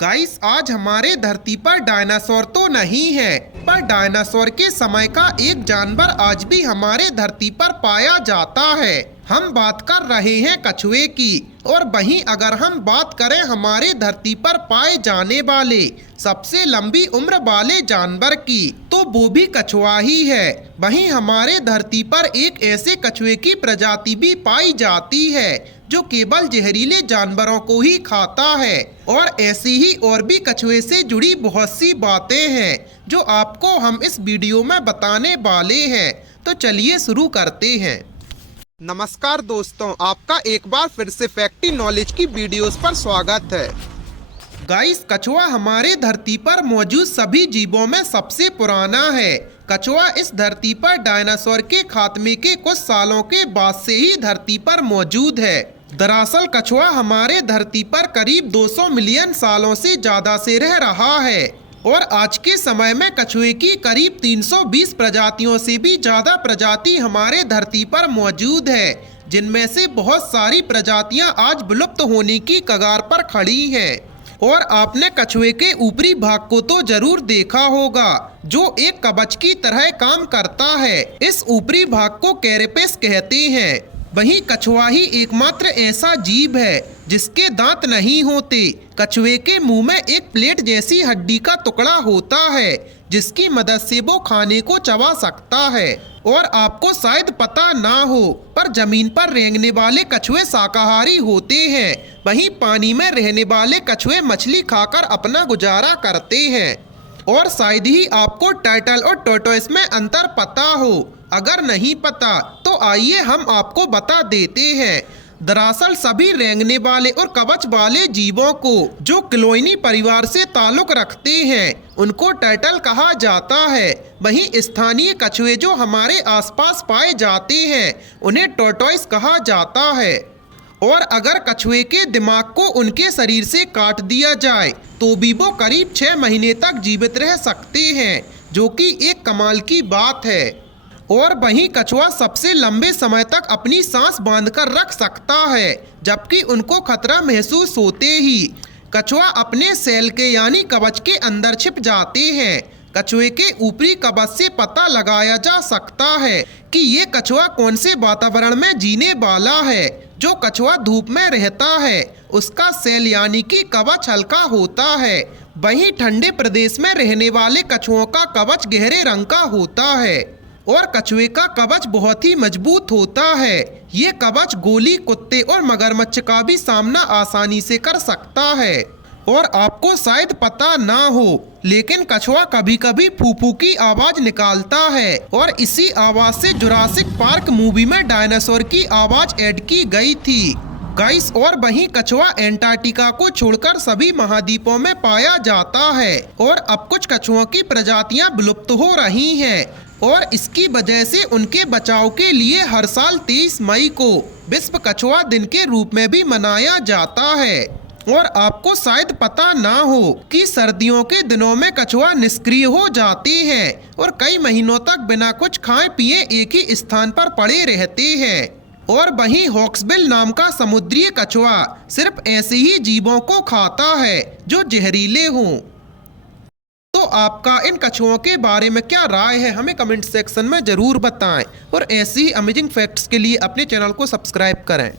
Guys, आज हमारे धरती पर डायनासोर तो नहीं है, पर डायनासोर के समय का एक जानवर आज भी हमारे धरती पर पाया जाता है। हम बात कर रहे हैं कछुए की। और वहीं अगर हम बात करें हमारे धरती पर पाए जाने वाले सबसे लंबी उम्र वाले जानवर की, तो वो भी कछुआ ही है। वहीं हमारे धरती पर एक ऐसे कछुए की प्रजाति भी पाई जाती है जो केवल जहरीले जानवरों को ही खाता है। और ऐसी ही और भी कछुए से जुड़ी बहुत सी बातें हैं जो आपको हम इस वीडियो में बताने वाले हैं। तो चलिए शुरू करते हैं। नमस्कार दोस्तों, आपका एक बार फिर से फैक्टी नॉलेज की वीडियोस पर स्वागत है। गाइस, कछुआ हमारे धरती पर मौजूद सभी जीवों में सबसे पुराना है। कछुआ इस धरती पर डायनासोर के खात्मे के कुछ सालों के बाद से ही धरती पर मौजूद है। दरअसल कछुआ हमारे धरती पर करीब 200 मिलियन सालों से ज्यादा से रह रहा है और आज के समय में कछुए की करीब 320 प्रजातियों से भी ज्यादा प्रजाति हमारे धरती पर मौजूद है, जिनमें से बहुत सारी प्रजातियां आज विलुप्त होने की कगार पर खड़ी हैं। और आपने कछुए के ऊपरी भाग को तो जरूर देखा होगा, जो एक कवच की तरह काम करता है। इस ऊपरी भाग को कैरेपेस कहते हैं। वहीं कछुआ ही एकमात्र ऐसा जीव है जिसके दांत नहीं होते। कछुए के मुंह में एक प्लेट जैसी हड्डी का टुकड़ा होता है जिसकी मदद से वो खाने को चबा सकता है। और आपको शायद पता ना हो, पर जमीन पर रेंगने वाले कछुए शाकाहारी होते हैं। वहीं पानी में रहने वाले कछुए मछली खाकर अपना गुजारा करते हैं। और शायद ही आपको टर्टल और टोर्टोइस में अंतर पता हो। अगर नहीं पता तो आइए हम आपको बता देते हैं। दरअसल सभी रेंगने वाले और कवच वाले जीवों को जो क्लोइनी परिवार से ताल्लुक रखते हैं उनको टर्टल कहा जाता है। वहीं स्थानीय कछुए जो हमारे आसपास पाए जाते हैं उन्हें टोर्टोइस कहा जाता है। और अगर कछुए के दिमाग को उनके शरीर से काट दिया जाए तो भी वो करीब 6 महीने तक जीवित रह सकते हैं, जो कि एक कमाल की बात है। और वहीं कछुआ सबसे लंबे समय तक अपनी सांस बांधकर रख सकता है, जबकि उनको खतरा महसूस होते ही कछुआ अपने सेल के यानी कवच के अंदर छिप जाते हैं। कछुए के ऊपरी कवच से पता लगाया जा सकता है कि ये कछुआ कौन से वातावरण में जीने वाला है। जो कछुआ धूप में रहता है उसका सेल यानी कि कवच हल्का होता है। वहीं ठंडे प्रदेश में रहने वाले कछुओं का कवच गहरे रंग का होता है और कछुए का कवच बहुत ही मजबूत होता है। ये कवच गोली, कुत्ते और मगरमच्छ का भी सामना आसानी से कर सकता है। और आपको शायद पता ना हो, लेकिन कछुआ कभी कभी फूफू की आवाज निकालता है और इसी आवाज से जुरासिक पार्क मूवी में डायनासोर की आवाज ऐड की गई थी। गाइस, और वहीं कछुआ एंटार्क्टिका को छोड़कर सभी महाद्वीपों में पाया जाता है। और अब कुछ कछुओं की प्रजातियां विलुप्त हो रही हैं और इसकी वजह से उनके बचाव के लिए हर साल 23 मई को विश्व कछुआ दिन के रूप में भी मनाया जाता है। और आपको शायद पता ना हो कि सर्दियों के दिनों में कछुआ निष्क्रिय हो जाते हैं और कई महीनों तक बिना कुछ खाए पिए एक ही स्थान पर पड़े रहते हैं। और वहीं हॉक्सबिल नाम का समुद्री कछुआ सिर्फ ऐसे ही जीवों को खाता है जो जहरीले हों। तो आपका इन कछुओं के बारे में क्या राय है, हमें कमेंट सेक्शन में जरूर बताएं। और ऐसी ही अमेजिंग फैक्ट्स के लिए अपने चैनल को सब्सक्राइब करें।